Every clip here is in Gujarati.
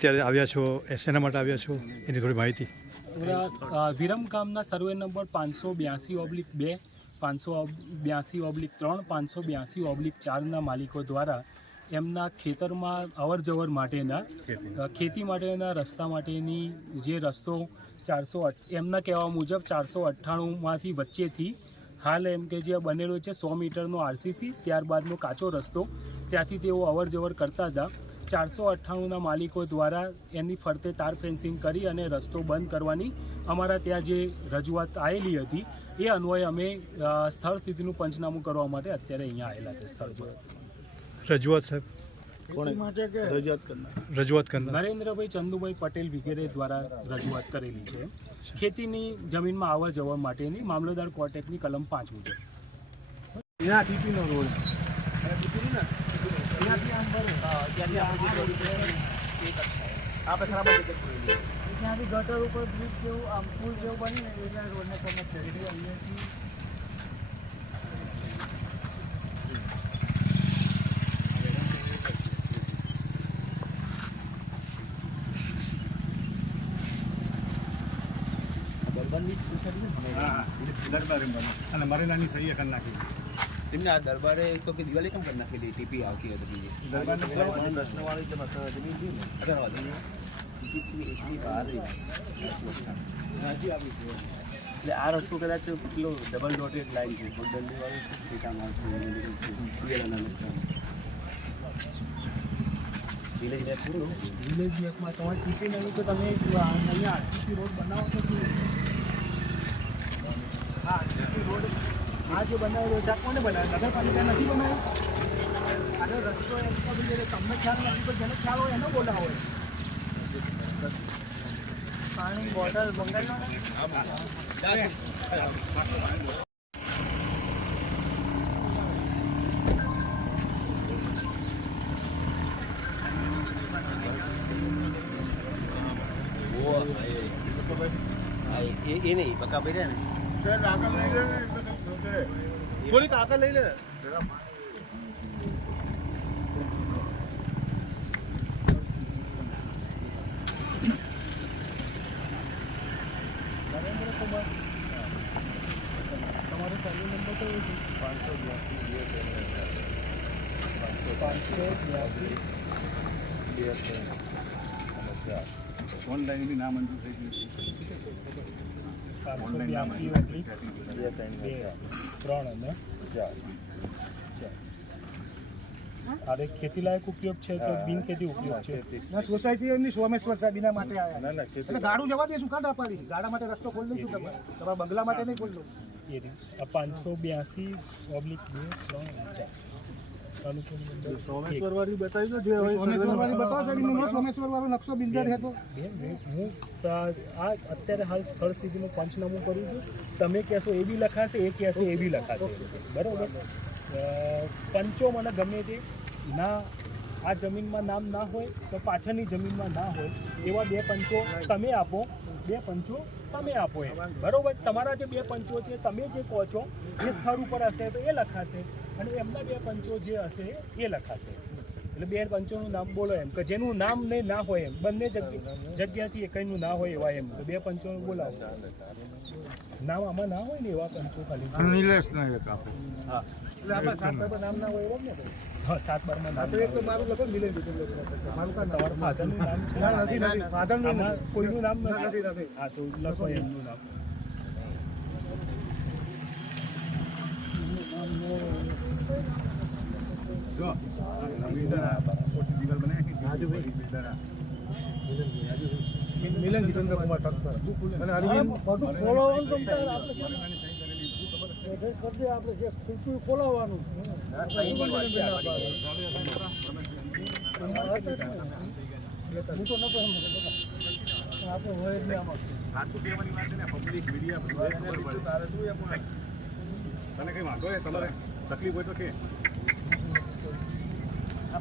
અત્યારે આવ્યા છો શેના માટે આવ્યા છો એની થોડી માહિતી. વિરમગામના સર્વે નંબર 582/2, 582/3, 582/4ના માલિકો દ્વારા એમના ખેતરમાં અવર જવર માટેના ખેતી માટેના રસ્તા માટેની જે રસ્તો 408 એમના કહેવા મુજબ 498માંથી વચ્ચેથી હાલ એમ કે જે બનેલો છે 100 મીટરનો આરસીસી, ત્યારબાદનો કાચો રસ્તો, ત્યાંથી તેઓ અવર જવર કરતા હતા. 498ના માલિકો દ્વારા એની ફરતે તાર ફેન્સિંગ કરી અને રસ્તો બંધ કરવાની અમારા ત્યાં જે રજૂઆત આવેલી હતી એ અન્વયે અમે સ્થળ સ્થિતિનું પંચનામું કરવા માટે અત્યારે અહીંયા આવેલા છે સ્થળ પર. રજૂઆત સાહેબ રજૂઆત કરનાર નરેન્દ્રભાઈ ચંદુભાઈ પટેલ વગેરે દ્વારા રજૂઆત કરેલી છે ખેતીની જમીનમાં આવવા જવા માટેની મામલતદાર કોર્ટેક્ટની કલમ 5 મુજબ. ત્યાંથી ગટર ઉપર બ્રિજ જેવું આમ પુલ જેવું બની ને એટલે રોડને કનેક્ટ કરી દીધી. અહીંયાથી અને મરેલાની સહી કરી નાખી એમને આ દરબારે તો કે દિવાળી કેમ કરી નાખેલી ટીપી આવતી હતી દરબારવાળી જમીન છે ને એટલે આ રસ્તો કદાચ પેલો ડબલ ડોટેડ લાઈન છે વિલેજ મેપ પૂરું વિલેજ મેપમાં તમારે ટીપી નહીં તો તમે અહીંયા આરસીસી રોડ બનાવો તો હા આરસીસી રોડ આ જે બનાવેલો છે આ કોને બનાવ્યો? નગરપાલિકા નથી બનાવ્યો. આનો રસ્તો એમ તમને ખ્યાલ નથી તો જેનો ખ્યાલ હોય એનો બોલાવો હોય. પાણી બોટલ મંગાવી એ નહીં બકા ભાઈ ને થોડીક આગળ લઈ લે. નરેન્દ્રકુમાર તમારો સર્વે નંબર તો 582 ઓનલાઈન બી ના મંજૂર થઈ ગયું. 582/3 અને ખેતી લાયક ઉપયોગ છે તો બિન ખેતી ઉપયોગ છે. સોસાયટી એમની સોમેશ્વર સાહેબના માટે આવ્યા એટલે ગાડું જવા દે શું કાઢ આપવાની ગાડા માટે રસ્તો ખોલી દઈશું તમારા બંગલા માટે નહીં ખોલી દઉં. એ રીતે 582/2, 3, 4 સોમેશ્વર વાળી બતાવી દો જે સોમેશ્વર વાળી બતાવો સાહેબ સોમેશ્વર વાળો નકશો બિલ્ડર છે તો હું આ અત્યારે હાલ સ્થળ સ્થિતિનું પંચનામું કરું છું. તમે કહેશો એ બી લખાશે, એ કહેશે એ બી લખાશે, બરાબર. પંચો મને ગમે તે ના આ જમીનમાં નામ ના હોય તો પાછળની જમીનમાં ના હોય એવા 2 પંચો તમે આપો, 2 પંચો તમે આપો એમ, બરાબર. તમારા જે 2 પંચો છે તમે જે કહો છો એ સ્થળ ઉપર હશે તો એ લખાશે અને એમના 2 પંચો જે હશે એ લખાશે. એટલે 2 પંચોનું નામ બોલો એમ કે જેનું નામ ને ના હોય એમ બંને જગ્યાથી એકનું ના હોય એવા એમ તો 2 પંચોનું બોલાવો. નામ આમાં ના હોય ને એવા પંચો ખાલી નિલેશ ના એક આપો. હા એટલે આપણે 7 બારમાં નામ ના હોય એવા ને. હા 7 બારમાં નામ તો એક તો મારું લખો મિલેન મારું કા તમારું ફાધરનું નામ છે? નથી ફાધરનું કોઈનું નામ નથી. હા તો લખો એમનું નામ. મિલન જીતેન્દ્ર કુમાર ઠક્કર અને અરવિંદ ખોલાવવાનું આપણે જે ખુરશી ખોલાવવાનું હું તો નતો આપણે હોય એટલે આમાં પબ્લિક મીડિયા તારે શું તને કઈ વાંધો તમારે તકલીફ હોય તો કે આ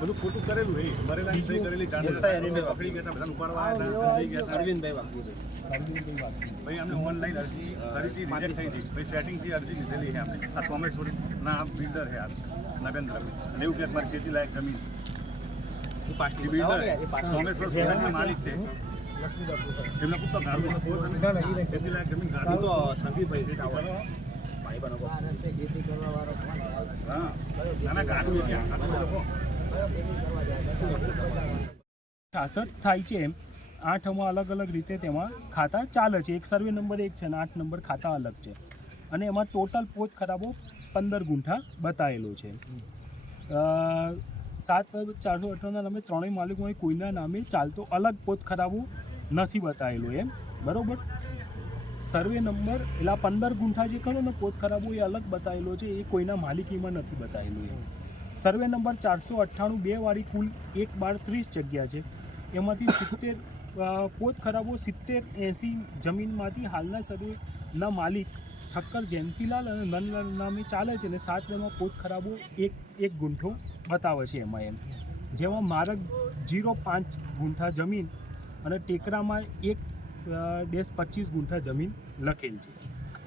બધું ખોટું કરેલું એ મરેલા સહી કરેલી પકડી ગયા બધાને ઉપાડવા ભાઈ અમને ઓનલાઈન અરજી કરી હતી, રિજેક્ટ થઈ હતી. ભાઈ સેટિંગથી અરજી લીધેલી છે આપણે. આ સોમેશ્વરના બિલ્ડર છે આ નરેન્દ્ર અને એવું કે મારી ખેતી લાયક જમીન એ પાર્ટી એ બિલ્ડર બતાવો ને, એ પાર્ટી. સોમેશ્વર સોસાયટીના માલિક છે એમને પૂછતો ગાળું આપો તમે ખેતી લાયક જમીન ગાળું તો સંદીપભાઈ છે, કરો. ભાઈ બનો. હા નાના ગાળું છે આટલું લોકો 66 થાય છે એમ 8માં અલગ અલગ રીતે તેમાં ખાતા ચાલે છે. એક સર્વે નંબર 1 છે અને 8 નંબર ખાતા અલગ છે અને એમાં ટોટલ પોત ખરાબો 15 ગુંઠા બતાવેલો છે. 7/458ના નામે ત્રણેય માલિકોએ કોઈના નામે ચાલતો અલગ પોત ખરાબો નથી બતાવેલો એમ, બરોબર. સર્વે નંબર એટલે 15 ગુંઠા જે ખરો ને પોત ખરાબો એ અલગ બતાવેલો છે, એ કોઈના માલિકીમાં નથી બતાવેલો એમ. સર્વે નંબર 498 વાળી કુલ 1/30 જગ્યા છે, એમાંથી 70 પોત ખરાબો 70-80 જમીનમાંથી હાલના સર્વેના માલિક ઠક્કર જયંતિલાલ અને નંદલાલ નામે ચાલે છે અને 7 માં પોત ખરાબો એક ગુંઠો બતાવે છે એમાં એમ. જેમાં માર્ગ 0.5 ગુંઠા જમીન અને ટેકરામાં 1-25 ગુંઠા જમીન લખેલ છે.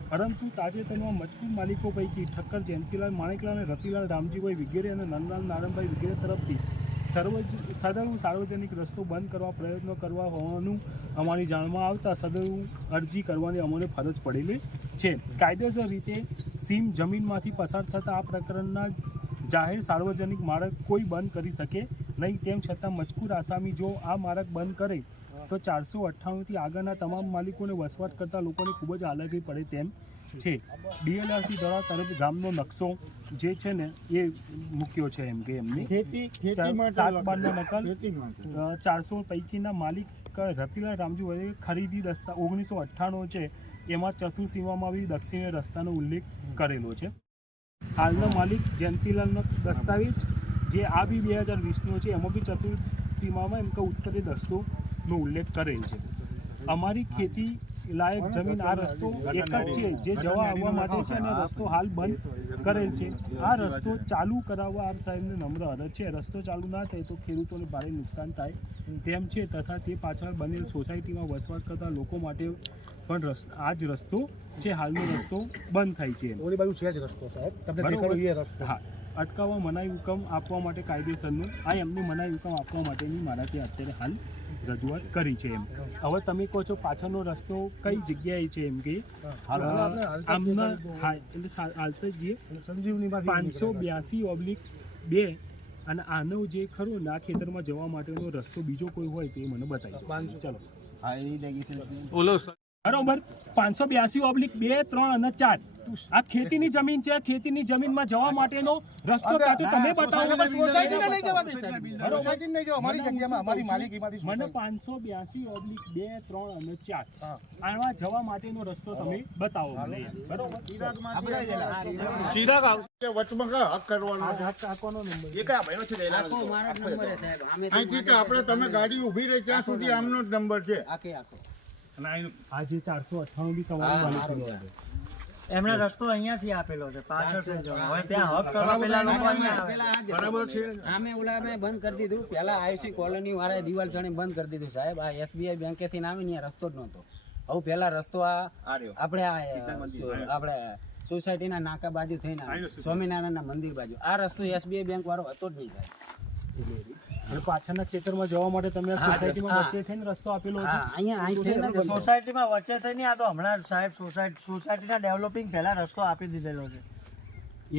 પરંતુ તાજેતરમાં મજકૂર માલિકો પૈકી ઠક્કર જયંતિલાલ માણેકલાલ અને રતિલાલ રામજીભાઈ વગેરે અને નંદલાલ નારાયણભાઈ વગેરે તરફથી સદરુ સાર્વજનિક રસ્તો બંધ કરવા પ્રયત્નો કરવા હોવાનું અમારી જાણમાં આવતા સદરુ અરજી કરવાની અમને ફરજ પડેલી છે. કાયદેસર રીતે સીમ જમીનમાંથી પસાર થતા આ પ્રકરણના જાહેર સાર્વજનિક માર્ગ કોઈ બંધ કરી શકે નહીં. તેમ છતાં મજકૂર આસામી જો આ માર્ગ બંધ કરે તો 498થી આગળના તમામ માલિકોને વસવાટ કરતા લોકોને ખૂબ જ હાલાકી પડે તેમ છે. ડીએલઆરસી દ્વારા તરફ ગામનો નકશો જે છે ને એ મૂક્યો છે એમ કે એમની 7/12 નકલ 400 પૈકીના માલિક રતિલાલ રામજી ખરીદી રસ્તા 1998 છે, એમાં ચતુર્સીમામાં બી દક્ષિણે રસ્તાનો ઉલ્લેખ કરેલો છે. હાલનો માલિક જયંતિલાલનો દસ્તાવેજ જે આ બી 2020નો છે, એમાં બી ચતુર્સીમામાં એમ કે ઉત્તરે રસ્તોનો ઉલ્લેખ કરેલ છે. અમારી ખેતી લાયક જમીન આ રસ્તો એક જ છે જે જવા આવવા માટે છે અને રસ્તો હાલ બંધ કરેલ છે. આ રસ્તો ચાલુ કરાવવા આપ સાહેબને નમ્ર અરજ છે. રસ્તો ચાલુ ના થાય તો ખેડૂતોને ભારે નુકસાન થાય તેમ છે તથા તે પાછળ બનેલ સોસાયટીમાં વસવાટ કરતા લોકો માટે પણ આ જ રસ્તો છે, હાલનો રસ્તો બંધ થાય છે. ઓલી બાજુ છે જ રસ્તો સાહેબ, તમને દેખાડો એ રસ્તો. હા, અટકાવવા મનાઈ હુકમ આપવા માટે કાયદેસરનું આ એમને મનાઈ હુકમ આપવા માટેની મારા ત્યાં અત્યારે હાલ રજૂઆત કરી છે એમ. હવે તમે કહો છો પાછળનો રસ્તો કઈ જગ્યાએ છે એમ કે આમના હા એટલે હાલતા જઈએ સંજીવની 582/2 અને આનો જે ખરો ને આ ખેતરમાં જવા માટેનો રસ્તો બીજો કોઈ હોય તો એ મને બતાવી. ચલો હા, એની લેગી બોલો બરોબર. 582/2, 3 અને 4 આ ખેતીની જમીન છે. ખેતીની જમીનમાં જવા માટેનો રસ્તો કાં તો તમે બતાવો. સોસાયટીને નહીં જવા દે સાહેબ, સોસાયટીને નહીં જવા, અમારી જગ્યામાં અમારી માલિકીમાંથી મને 582/2, 3 અને 4 આવા જવા માટેનો રસ્તો તમે બતાવો મને, બરોબર. ચિરાગ વચમાં હક કરવાનો હક આપવાનો નંબર એ કયા ભાઈનો છે લેલા? અહીંથી તો આપણે તમે ગાડી ઊભી રહી ત્યાં સુધી આમનો જ નંબર છે અને અહીં આ જે 498 બી તમારી માલિકીનો છે. એમણે રસ્તો અહીંયાથી આપેલો છે, પાછળ થી જવાનો. હવે ત્યાં હક કરવા પેલા લોકો અહીંયા આવે. બરાબર છે. આમે ઓલા મેં બંધ કરી દીધું. પહેલા આઈસી કોલોની વાળાએ દિવાલ ચણી બંધ કરી દીધું સાહેબ. આ એસબીઆઈ બેંકેથી આવે ને રસ્તો જ નહોતો. હવે પહેલા રસ્તો આપણે સોસાયટીના નાકા બાજુ થઈને સ્વામિનારાયણના મંદિર બાજુ આ રસ્તો એસબીઆઈ બેંક વાળો હતો જ નહીં સાહેબ. અને પાછળના ખેતરમાં જવા માટે તમે આ સોસાયટીમાં વચ્ચે થઈને રસ્તો આપેલો હતો. અહીંયા સોસાયટીમાં વચ્ચે થઈને આ તો હમણાં સાહેબ સોસાયટીના ડેવલપિંગ પહેલા રસ્તો આપી દીધેલો છે.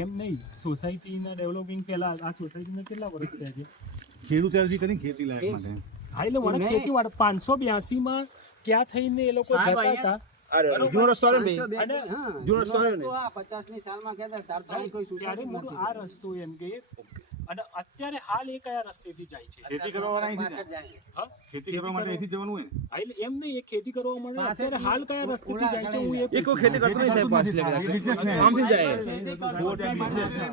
એમ નહીં, સોસાયટીના ડેવલપિંગ પહેલા આ સોસાયટીને કેટલા વર્ષ થયા છે? ખેડૂત અરજી કરી ખેતી લાયક માટે હા એટલે મને ખેતી વાળા 582માં ક્યાં થઈને એ લોકો જતા હતા. જૂનો રસ્તો આવે ને ભાઈ? અને જૂનો રસ્તો આવે ને? 50ની સાલમાં કહેતા તાર તો અહીં કોઈ ત્યારે સોસાયટી મોટું આ રસ્તો એમ કે અને અત્યારે હાલ એ કયા રસ્તેથી જાય છે? ખેતી કરવા અહીંથી જાય. હા ખેતી કરવા માટે અહીંથી જવાનું હોય હા, એટલે એમ નહીં, એ ખેતી કરવા માટે અત્યારે હાલ કયા રસ્તેથી જાય છે હું એ એ કોઈ ખેતી કરતો નહીં સાહેબ, પાછી લેકે બિઝનેસમેન આમથી જાય.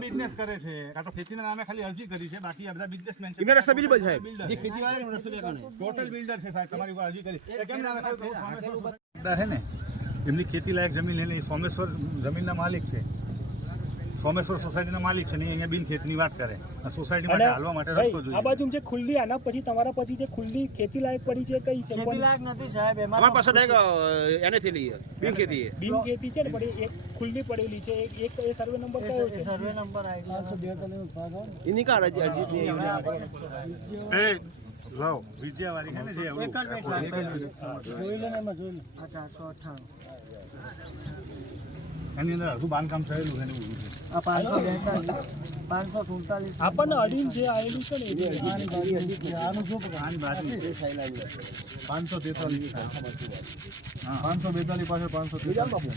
બિઝનેસ કરે છે કાં તો ખેતીના નામે ખાલી અરજી કરી છે, બાકી આ બધા બિઝનેસમેન છે. એમના રસ્તા બીજી બાજુ સાહેબ. બિલ્ડર જે ખેતી વાળા એનો રસ્તો લેવાનો. ટોટલ બિલ્ડર છે સાહેબ, તમારી ઉપર અરજી કરી એ કેમ ના લખાયું? છે ને એમની ખેતી લાયક જમીન લઈને સોમેશ્વર જમીનના માલિક છે. સોમેશ્વર સોસાયટીના માલિક છે ને અહીંયા બિન ખેતની વાત કરે સોસાયટી માટે હાલવા માટે રસ્તો ભાઈ, આ જોઈએ. બાજુ જે ખુલ્લી આના પછી તમારા પછી જે ખુલ્લી ખેતી લાયક પડી છે કઈ છે ખેતી લાયક નથી સાહેબ એમાં અમારી પાસે એને થી લઈએ બિન ખેતી બિન ખેતી છે ને પણ એક ખુલ્લી પડેલી છે એક એ સર્વે નંબર કયો છે સર્વે નંબર આવી એની કા અરજી એ લાવ વિજયવાળી છે ને જે આવડું. જોઈ લો ને એમાં જોઈ લો આ 498 એની અંદર હજુ બાંધકામ થયેલું છે ને એવું છે. આ 542 547 આપણને અડીને જે આવેલું છે ને એ બી આની બાજુ આનું શું આની બાજુ 543 હા 542 પાસે 543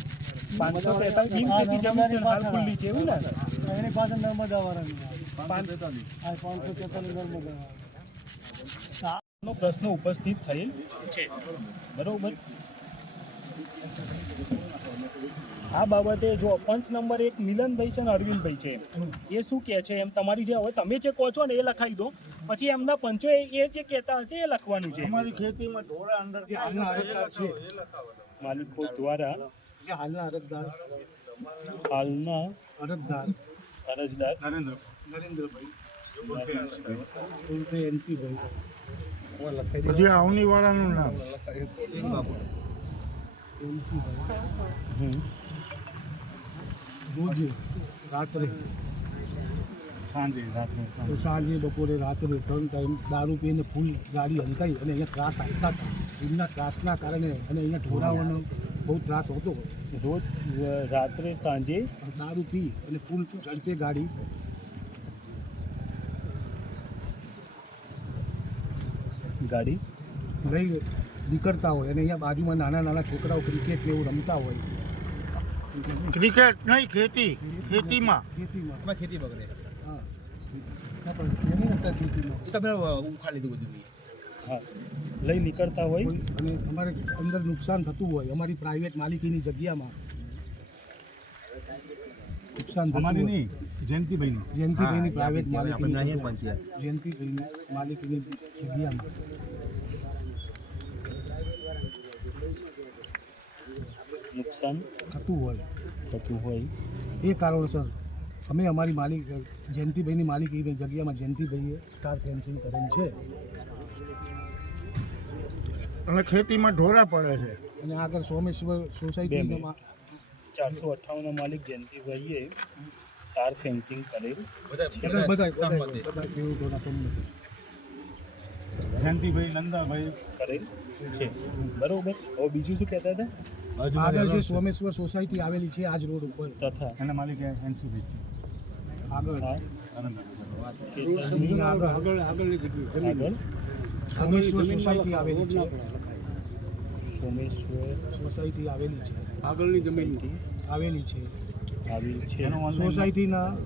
543 બિન ખેતી જમીન છે ને હાલ ખુલ્લી છે એવું ને એની પાસે નર્મદા વાળાની 543 આ 543 નર્મદા નો પ્રશ્ન ઉપસ્થિત થયેલ છે બરોબર. આ બાબતે જો પંચ નંબર 1 મિલનભાઈ છે ને અરવિંદભાઈ છે એ શું કહે છે એમ તમારી જે હવે તમે જે કહો છો ને એ લખાઈ દો પછી એમના પંચો એ જે કહેતા હશે એ લખવાનું છે. અમારી ખેતીમાં ઢોળા અંદર જે હાલના અરજદાર છે માલિકો દ્વારા જે હાલના અરજદાર અરજદાર નરેન્દ્રભાઈ એનસીભાઈ પછી આવની વાળાનું નામ એનસીભાઈ રોજ રાત્રે સાંજે બપોરે રાત્રે 3 ટાઈમ દારૂ પીને ફૂલ ગાડી હંકાઈ અને અહીંયા ત્રાસ આપતા હતા. એમના ત્રાસના કારણે અને અહીંયા ઢોરાઓનો બહુ ત્રાસ હતો. રોજ રાત્રે સાંજે દારૂ પી અને ફૂલ ઝડપે ગાડી લઈ નીકળતા હોય અને અહીંયા બાજુમાં નાના નાના છોકરાઓ ક્રિકેટ ને એવું રમતા હોય. ક્રિકેટ નહીં ખેતીમાં ખેતી બગડે હા પણ કેની નતા ખેતીમાં એ તમે ઉખાડી લીધું બધું હા લઈ નીકળતા હોય અને અમારે અંદર નુકસાન થતું હોય અમારી પ્રાઇવેટ માલિકીની જગ્યામાં નુકસાન થતું અમારી હોય. નહીં જયંતિભાઈની જયંતિભાઈની પ્રાઇવેટ આપણે નહીં માલિકીની પંચાયત જયંતિભાઈની માલિકીની જગ્યામાં નુકસાન થતું હોય એ એ કારણોસર અમે અમારી માલિક જયંતિભાઈની માલિકીની જગ્યામાં જયંતિભાઈએ તાર ફેન્સિંગ કરેલ છે અને ખેતીમાં ઢોરા પડે છે અને આગળ સોમેશ્વર સોસાયટીમાં 458 ના માલિક જયંતિભાઈએ તાર ફેન્સિંગ કરેલ બધા ખેડૂતોના સંમતિ જયંતિભાઈ નંદાભાઈ કરેલ છે બરોબર. હવે બીજું શું કહેતા હતા આગળ જે સોમેશ્વર સોસાયટી આવેલી છે આજ રોડ ઉપર તથા એના માલિક એનસીભાઈ આગળ આ એની આગળ આગળ સોમેશ્વર સોસાયટી આવેલી છે સોમેશ્વર સોસાયટી આવેલી છે આગળની જમીન આવેલી છે આવેલ છે સોસાયટીના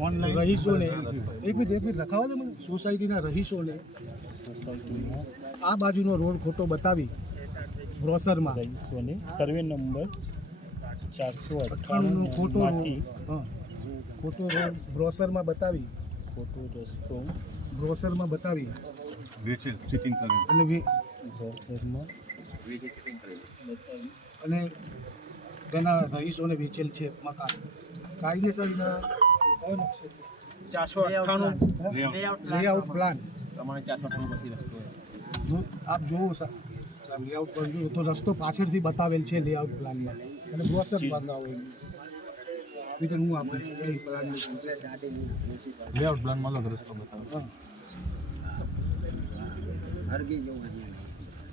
ઓનલાઈન રહીશોને એક મિનિટ રખાવા દે મને સોસાયટીના રહીશોને સોસાયટીમાં આ બાજુનો રોડ ખોટો બતાવી બ્રોસરમાં રહીશોને સર્વે નંબર 98 નો ખોટો માંથી હા ખોટો રોડ બ્રોસરમાં બતાવી ખોટો રસ્તો બ્રોસરમાં બતાવી વેચેલ ચીટિંગ કરે અને બ્રોશરમાં અને તેના રહીશોને વેચેલ છે મકાન કાયદેસરના કયો નકશો 498 લેઆઉટ પ્લાન તમારે 498 પછી રસ્તો જો આપ જોવો લેઆઉટ પ્લાન જોવો તો રસ્તો પાછળથી બતાવેલ છે લેઆઉટ પ્લાનમાં અને બ્રોસર બતાવો એટલે હું આપું એ પ્લાન લેઆઉટ પ્લાનમાં અલગ રસ્તો બતાવે હા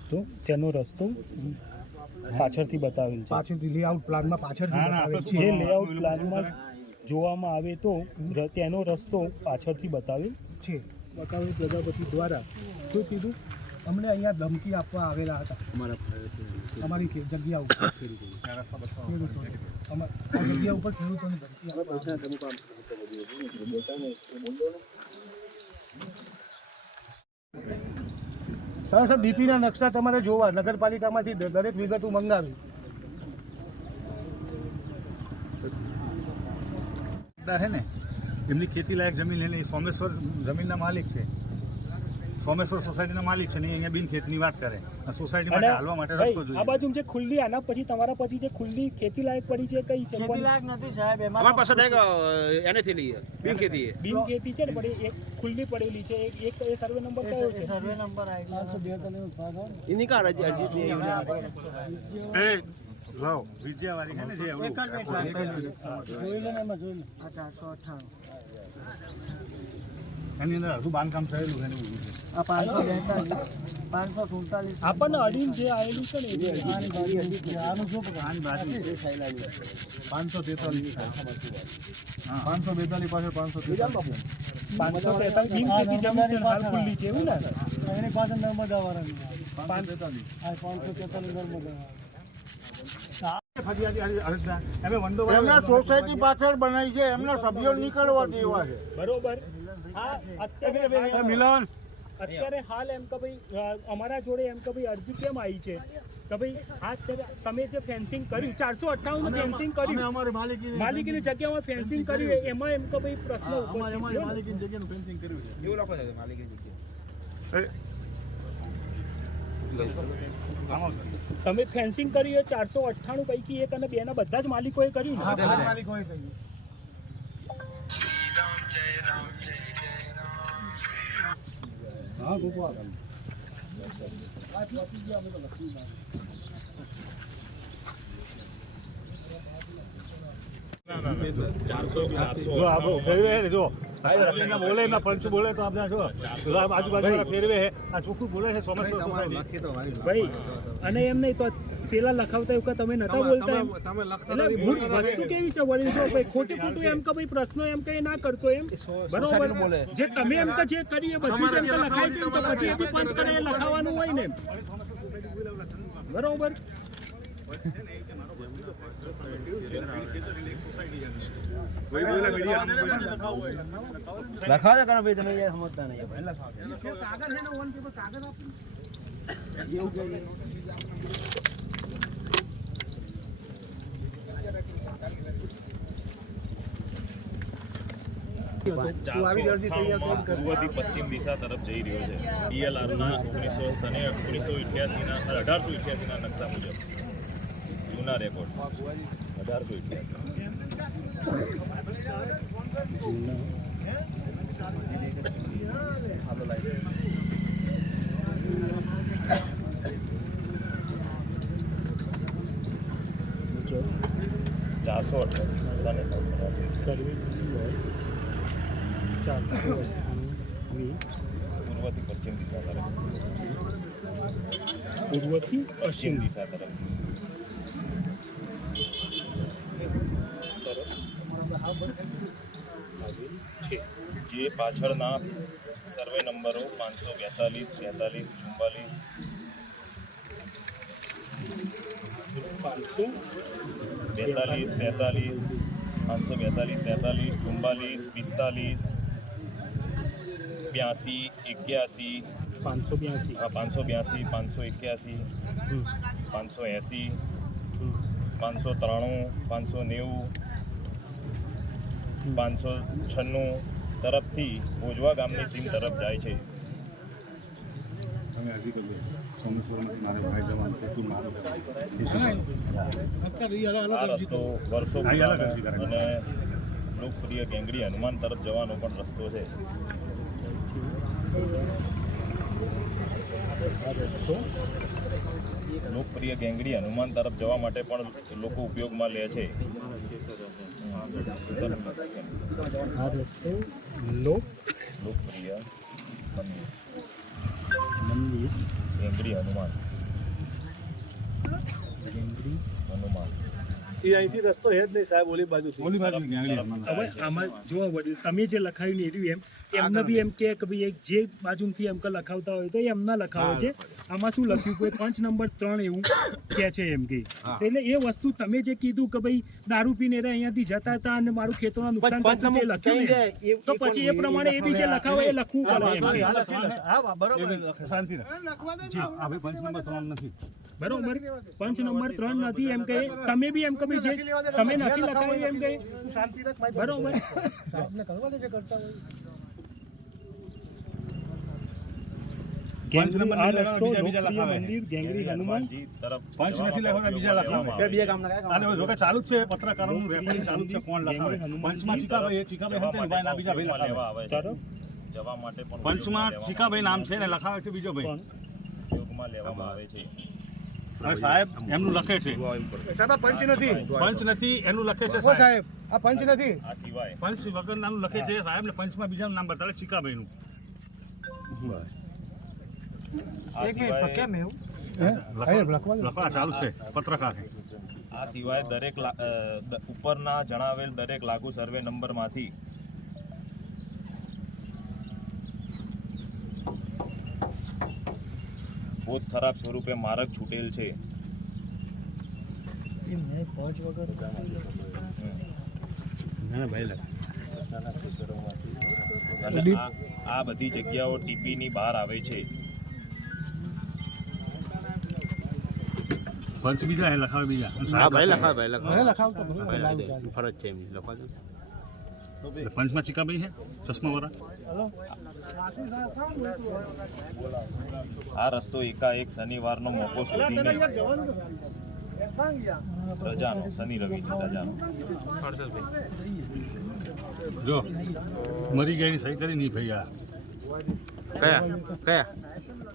તો તેનો રસ્તો પાછળથી બતાવેલ છે. પાછળથી લેઆઉટ પ્લાનમાં પાછળથી બતાવેલ છે જે લેઆઉટ પ્લાનમાં જોવામાં આવે તો તેનો રસ્તો પાછળથી બતાવેલ છે બતાવેલ પ્રજાપતિ દ્વારા શું કીધું અમને અહીંયા ધમકી આપવા આવેલા હતા અમારી જગ્યા ઉપર ખેડૂતો આ જગ્યા ઉપર ખેડૂતોને ધમકી આપવા સર ડીપીના નકશા તમારે જોવા નગરપાલિકામાંથી દરેક વિગતો મંગાવી છે ને એમની ખેતી લાયક જમીન લઈને સોમેશ્વર જમીનના માલિક છે સોમેશ્વર સોસાયટીના માલિક છે ને અહીંયા બિન ખેતની વાત કરે અને સોસાયટી માટે હાલવા માટે રસ્તો ભાઈ, આ જોઈએ. બાજુ જે ખુલ્લી આના પછી તમારા પછી જે ખુલ્લી ખેતી લાયક પડી છે કઈ છે નથી સાહેબ એમાં અમારી પાસે એને થી લઈએ બિન ખેતી બિન ખેતી છે ને પણ એક ખુલ્લી પડેલી છે એક એ સર્વે નંબર કયો છે સર્વે નંબર આવી 542 એની કાર અરજી વિજયાવાળી છે ને જે જોઈ લો ને એમાં જોઈ લો આ 498 એની અંદર હજુ બાંધકામ થયેલું છે ને એવું છે. આ 542 547 આપણને અડીને જે આવેલું છે ને એ બી આની બાજુ આનું શું આની બાજુ 543 હા. 542 પાસે 543 543 બિન ખેતી જમીન છે ને હાલ ખુલ્લી છે એવું ને એની પાસે નર્મદા વાળાની 543 આ 543 નર્મદા ફરિયાદી અરજદાર એમે વંડો એમના સોસાયટી પાછળ બનાવી છે એમના સભ્યો નીકળવા દેવા છે બરોબર હા અત્યારે મિલન અત્યારે હાલ એમ કે ભાઈ અમારા જોડે એમ કે ભાઈ અરજી કેમ આવી છે કે ભાઈ આ અત્યારે તમે જે ફેન્સિંગ કર્યું 458 નું ફેન્સિંગ કર્યું અમારી માલિકીની જગ્યામાં ફેન્સિંગ કર્યું એમાં એમ કે ભાઈ પ્રશ્ન ઉપસ્થિત થયો ને. માલિકીની જગ્યાનું ફેન્સિંગ કર્યું છે એવું લખો છે માલિકની જગ્યા તમે ફેન્સિંગ કર્યું એ 498 પૈકી એક અને બે ના બધા જ માલિકોએ કર્યું ને માલિકોએ કહ્યું હા ગોપાલ જો આપો ફેરવે છે ને જો એના બોલે એના પંચ બોલે તો આપણે જો આજુબાજુ ફેરવે છે આ ચોખ્ખું બોલે છે સોમેશ્વર સોસાયટી ભાઈ અને એમ નહીં તો પેલા લખાવતા એવું કે તમે નતા બોલતા એમ એટલે ભૂલ વસ્તુ કેવી છે વળી જો ભાઈ ખોટું ખોટું એમ કે ભાઈ પ્રશ્નો એમ કે ના કરતો એમ બરોબર જે તમે એમ કે જે કરી એ બધું એમ કે લખાય છે તો પછી એ બી પંચ કરે એ લખાવાનું હોય ને બરોબર લખા દે કારણ ભાઈ તમે યાર સમજતા નહીં પૂર્વથી પશ્ચિમ દિશા તરફ જઈ રહ્યો છે DLRના 1888ના નકશા મુજબ જૂના રેકોર્ડ 488 પૂર્વથી પશ્ચિમ દિશા તરફ પૂર્વથી પશ્ચિમ દિશા તરફ છે જે પાછળના સર્વે નંબરો 542 43 582 હા 582 581 580 593 590 596 તરફથી ભોજવા ગામની સીમ તરફ જાય છે તમે હજી કહીએ સોમેશ્વરમાંથી મારે ભાઈ જવાનું છે તું મારો આ રસ્તો વર્ષો પુરાનો અને લોકપ્રિય ગેંગડી હનુમાન તરફ જવાનો પણ રસ્તો છે લોકપ્રિય ગેંગડી હનુમાન તરફ જવા માટે પણ લોકો ઉપયોગમાં લે છે આ રસ્તો લોકપ્રિય મંદિર ગેંગડી હનુમાન એ અહીંથી રસ્તો છે જ નહીં સાહેબ ઓલી બાજુ ઓલી બાજુ ગાંગડી હવે આમાં જો વડીલ તમે જે લખાયું ને એર્યું એમને બી એમ કે ભાઈ એક જે બાજુથી એમ કે લખાવતા હોય તો એ એમના લખાવે છે આમાં શું લખ્યું કોઈ 5 નંબર 3 એવું કે છે એમ કે એટલે એ વસ્તુ તમે જે કીધું કે ભાઈ દારૂ પીને અહીંયાથી જતા હતા અને મારું ખેતરોના નુકસાન થતું તે લખ્યું ને તો પછી એ પ્રમાણે એ બી જે લખાવે એ લખવું પડે એમ કે. શાંતિ જી આ ભાઈ પંચ નંબર 3 નથી બરોબર 5 નંબર 3 નથી એમ કે તમે બી એમ કે ભાઈ જે તમે નથી લખાવ્યું એમ કે શાંતિ રાખ ભાઈ બરોબર સાહેબને કરવા દે જે કરતા હોય પંચ નંબર આ નથી રસ્તો લખાવે, બીજા લોકપ્રિય લખાવે. મંદિર ગેંગરી હનુમાન હનુમાનજી તરફ પંચ નથી લખાવતા, બીજા લખાવે. અને જો કે ચાલુ જ છે, પત્રકારોનું રેકોર્ડિંગ ચાલુ જ છે, કોણ લખાવે. પંચમાં ચીકાભાઈ, એ ચીકાભાઈ જવા હંતે ભાઈ ના બીજા ભાઈ માટે લખાવે. લેવા આવે છે. તરફ જવા માટે પણ પંચમાં ચીકાભાઈ નામ છે ને લખાવે છે બીજો ભાઈ. ઉપયોગમાં લેવામાં આવે છે. અને સાહેબ એમનું લખે છે, સાહેબ આ પંચ નથી પંચ નથી એનું લખે છે ઓ સાહેબ. સાહેબ આ પંચ નથી આ સિવાય પંચ વગર નાનું લખે છે સાહેબ ને પંચમાં બીજાનું નામ બતાવે ચીકાભાઈનું. આ સિવાય લખવા ચાલુ છે, પત્રકાર છે. આ સિવાય દરેક ઉપરના જણાવેલ દરેક લાગુ સર્વે નંબરમાંથી બહુ ખરાબ સ્વરૂપે માર્ગ છૂટેલ છે. અને આ બધી જગ્યાઓ ટીપી ની બહાર આવે છે. પંચ બીજા હે લખાવે બીજા. અને સાહેબ લખાવતો પંચમાં ચીકાભાઈ છે ચશ્મા વાળા. આ રસ્તો એકાએક શનિવારનો મોકો શોધીને રજાનો શનિ રવિ રજાનો જો મરી ગયાની સહી કરી નહીં ભાઈ. કયા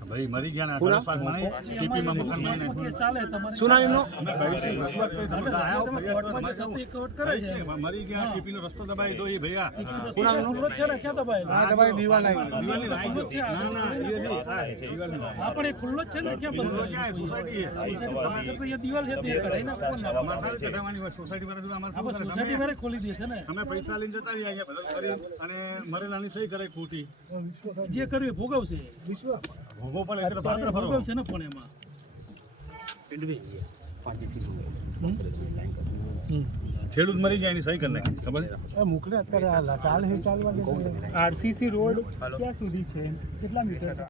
ભાઈ મરી ગયા ને અઢાર પાક મને ટીપીમાં મકાન બની નાખ્યું. ચાલે તમારે શું નામ એમનું? અમે કહીશું, રજૂઆત કરી તમે આયા હો, ફરિયાદ કરો, તમારે જવું. મરી ગયા ટીપીનો રસ્તો દબાઈ દો એ ભૈયા. હા તમારી દીવાલ આવી દિવાલની લાઈટ જો. ના ના એ નહીં. પાસ થાય છે. દિવાલની લાઈટ. આપણે ખુલ્લો જ છે ને ક્યાં ખુલ્લો ક્યાં છે? સોસાયટી છે. દિવાલ છે તે કઢાઈ નાખો ને. અમારે તારે કઢાવવાની હોય. સોસાયટી વાળા જોડે અમારે શું કરે? સોસાયટી વાળા ખોલી દેશે ને અમે પૈસા લઈને જતા રહ્યા અહીંયા બધું કરી અને મરેલાની સહી કરે ખોટી. જે કર્યું એ ભોગવશે ભોગવો પણ એટલે પાત્ર ફરો. ભોગવશે ને પણ એમાં ખેડૂત મરી ગયા એની સહી કરી નાખી ખબર છે? મોકલે અત્યારે ચાલે ચાલવા દે આરસીસી રોડ ક્યાં સુધી છે કેટલા મીટર છે